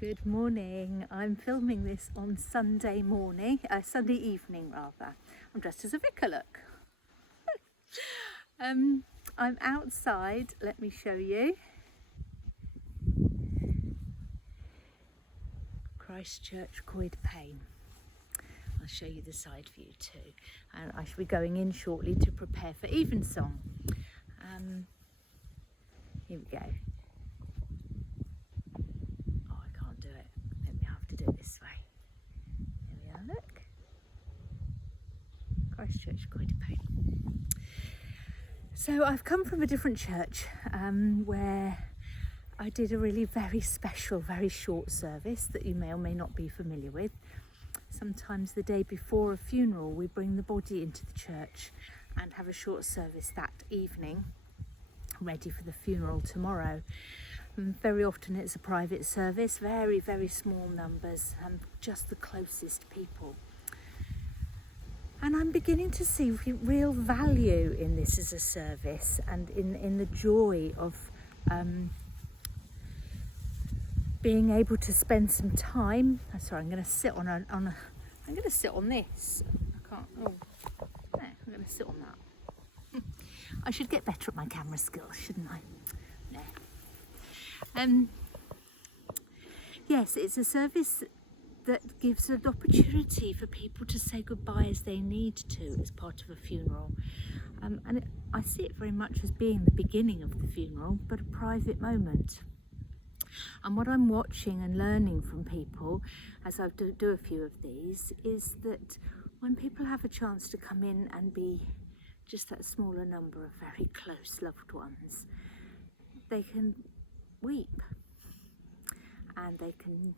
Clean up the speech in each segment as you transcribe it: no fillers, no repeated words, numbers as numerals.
Good morning. I'm filming this on Sunday evening rather. I'm dressed as a vicar, look. I'm outside, let me show you. Christchurch, Coed Payne. I'll show you the side view too. And I shall be going in shortly to prepare for evensong. Here we go. Oh, I can't do it. Let me have to do it this way. There we are, look. Christchurch, Coed Payne. So I've come from a different church where I did a really very special, very short service that you may or may not be familiar with. Sometimes the day before a funeral, we bring the body into the church and have a short service that evening, ready for the funeral tomorrow. Very often it's a private service, very, very small numbers, and just the closest people. And I'm beginning to see real value in this as a service, and in the joy of being able to spend some time. Sorry, I'm going to sit on I'm going to sit on this. I can't. Oh, no, I'm going to sit on that. I should get better at my camera skills, shouldn't I? No. Yes, it's a service that gives an opportunity for people to say goodbye as they need to as part of a funeral. And I see it very much as being the beginning of the funeral, but a private moment. And what I'm watching and learning from people as I do a few of these is that when people have a chance to come in and be just that smaller number of very close loved ones, they can weep and they can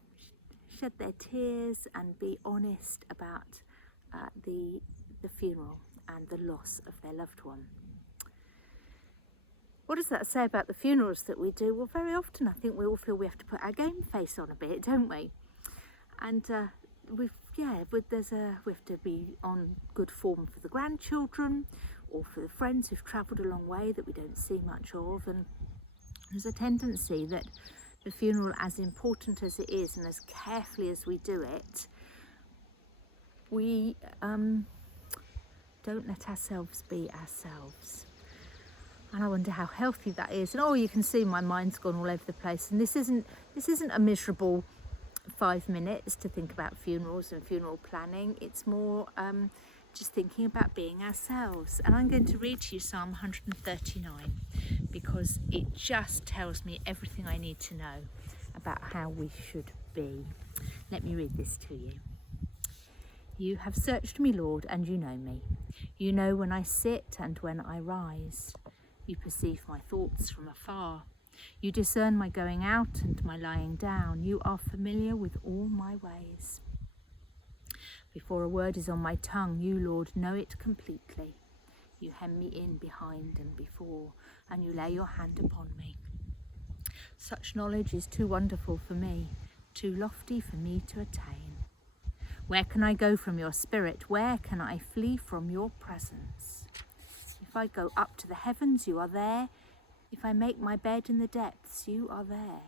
shed their tears and be honest about the funeral and the loss of their loved one. What does that say about the funerals that we do? Well, very often I think we all feel we have to put our game face on a bit, don't we? And we have to be on good form for the grandchildren or for the friends who've travelled a long way that we don't see much of. And there's a tendency that the funeral, as important as it is and as carefully as we do it, we don't let ourselves be ourselves. And I wonder how healthy that is. And you can see my mind's gone all over the place. And this isn't a miserable 5 minutes to think about funerals and funeral planning. It's more just thinking about being ourselves. And I'm going to read to you Psalm 139 because it just tells me everything I need to know about how we should be. Let me read this to you. You have searched me, Lord, and you know me. You know when I sit and when I rise. You perceive my thoughts from afar. You discern my going out and my lying down. You are familiar with all my ways. Before a word is on my tongue, you, Lord, know it completely. You hem me in behind and before, and you lay your hand upon me. Such knowledge is too wonderful for me, too lofty for me to attain. Where can I go from your spirit? Where can I flee from your presence? If I go up to the heavens, you are there. If I make my bed in the depths, you are there.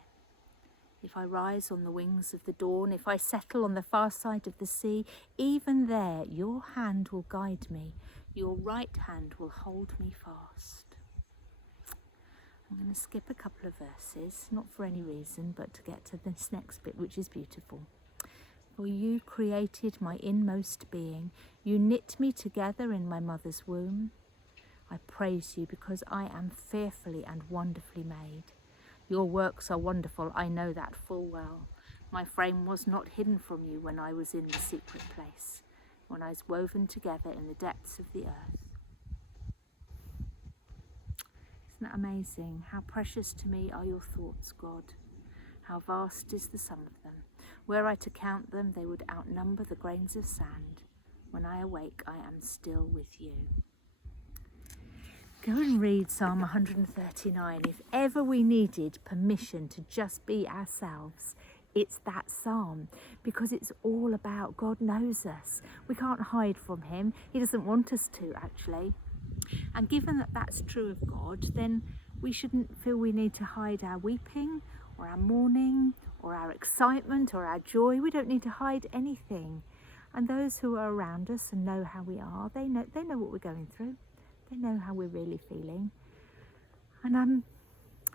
If I rise on the wings of the dawn, if I settle on the far side of the sea, even there your hand will guide me. Your right hand will hold me fast. I'm going to skip a couple of verses, not for any reason, but to get to this next bit, which is beautiful. For you created my inmost being. You knit me together in my mother's womb. I praise you because I am fearfully and wonderfully made. Your works are wonderful, I know that full well. My frame was not hidden from you when I was in the secret place, when I was woven together in the depths of the earth. Isn't that amazing? How precious to me are your thoughts, God. How vast is the sum of them. Were I to count them, they would outnumber the grains of sand. When I awake, I am still with you. Go and read Psalm 139. If ever we needed permission to just be ourselves, it's that psalm, because it's all about God knows us. We can't hide from him. He doesn't want us to, actually. And given that that's true of God, then we shouldn't feel we need to hide our weeping or our mourning or our excitement or our joy. We don't need to hide anything. And those who are around us and know how we are, they know what we're going through. They know how we're really feeling. And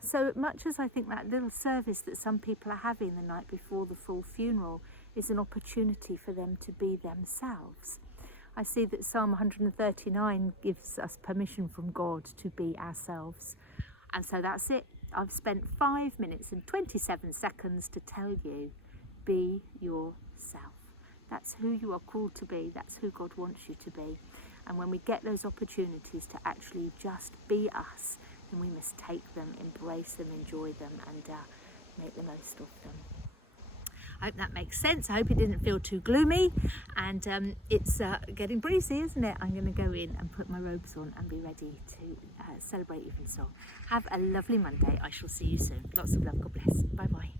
so much as I think that little service that some people are having the night before the full funeral is an opportunity for them to be themselves. I see that Psalm 139 gives us permission from God to be ourselves. And so that's it. I've spent 5 minutes and 27 seconds to tell you, be yourself. That's who you are called to be. That's who God wants you to be. And when we get those opportunities to actually just be us, then we must take them, embrace them, enjoy them, and make the most of them. I hope that makes sense. I hope it didn't feel too gloomy. And it's getting breezy, isn't it? I'm going to go in and put my robes on and be ready to celebrate Evensong. Have a lovely Monday. I shall see you soon. Lots of love. God bless. Bye-bye.